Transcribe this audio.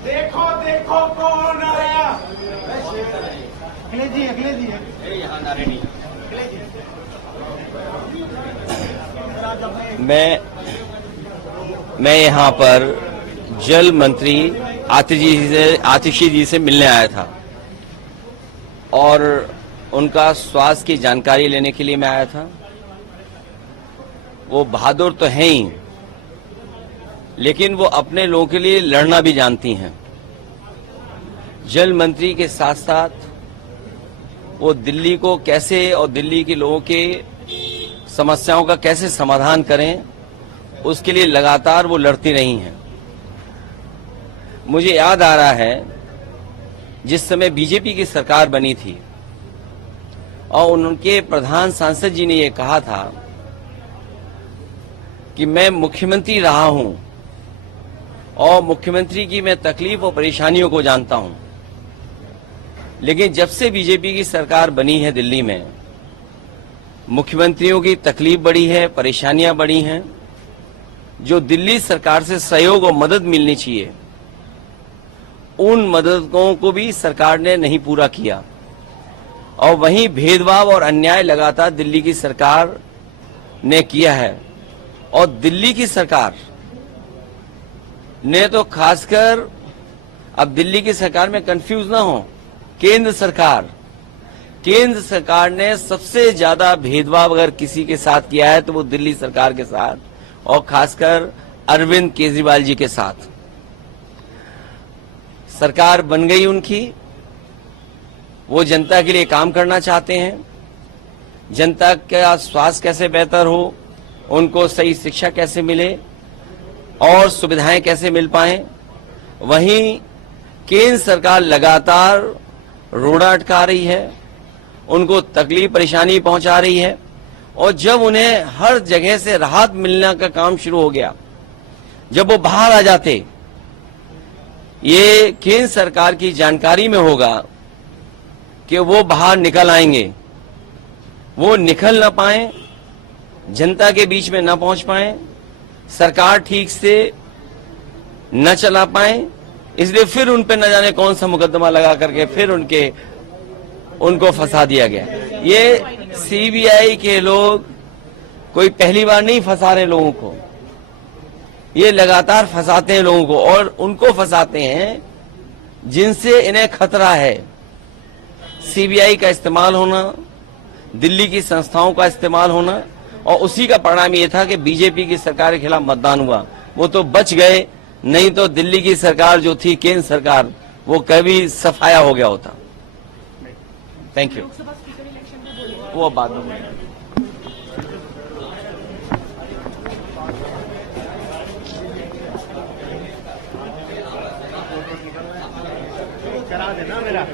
देखो देखो कौन आया। अखिलेश जी यहाँ नारे नहीं। मैं यहाँ पर जल मंत्री आतिशी जी से मिलने आया था और उनका स्वास्थ्य की जानकारी लेने के लिए मैं आया था। वो बहादुर तो हैं ही, लेकिन वो अपने लोगों के लिए लड़ना भी जानती हैं। जल मंत्री के साथ साथ वो दिल्ली को कैसे और दिल्ली के लोगों के समस्याओं का कैसे समाधान करें, उसके लिए लगातार वो लड़ती रही हैं। मुझे याद आ रहा है जिस समय बीजेपी की सरकार बनी थी और उनके प्रधान सांसद जी ने ये कहा था कि मैं मुख्यमंत्री रहा हूं और मुख्यमंत्री की मैं तकलीफ और परेशानियों को जानता हूं, लेकिन जब से बीजेपी की सरकार बनी है दिल्ली में, मुख्यमंत्रियों की तकलीफ बढ़ी है, परेशानियां बढ़ी हैं। जो दिल्ली सरकार से सहयोग और मदद मिलनी चाहिए, उन मददों को भी सरकार ने नहीं पूरा किया और वहीं भेदभाव और अन्याय लगातार दिल्ली की सरकार ने किया है। और दिल्ली की सरकार ने तो खासकर, अब दिल्ली की सरकार में कंफ्यूज ना हो, केंद्र सरकार ने सबसे ज्यादा भेदभाव अगर किसी के साथ किया है तो वो दिल्ली सरकार के साथ और खासकर अरविंद केजरीवाल जी के साथ। सरकार बन गई उनकी, वो जनता के लिए काम करना चाहते हैं। जनता का स्वास्थ्य कैसे बेहतर हो, उनको सही शिक्षा कैसे मिले और सुविधाएं कैसे मिल पाए। वहीं केंद्र सरकार लगातार रोड़ा अटका रही है, उनको तकलीफ परेशानी पहुंचा रही है। और जब उन्हें हर जगह से राहत मिलने का काम शुरू हो गया, जब वो बाहर आ जाते, ये केंद्र सरकार की जानकारी में होगा कि वो बाहर निकल आएंगे, वो निकल ना पाए, जनता के बीच में न पहुंच पाए, सरकार ठीक से न चला पाए, इसलिए फिर उन पे न जाने कौन सा मुकदमा लगा करके फिर उनको फंसा दिया गया। ये सीबीआई के लोग कोई पहली बार नहीं फंसा रहे लोगों को, ये लगातार फंसाते हैं लोगों को और उनको फंसाते हैं जिनसे इन्हें खतरा है। सीबीआई का इस्तेमाल होना, दिल्ली की संस्थाओं का इस्तेमाल होना, और उसी का परिणाम ये था कि बीजेपी की सरकार के खिलाफ मतदान हुआ। वो तो बच गए, नहीं तो दिल्ली की सरकार जो थी, केंद्र सरकार, वो कभी सफाया हो गया होता। Thank you. वो बात करा देना मेरा।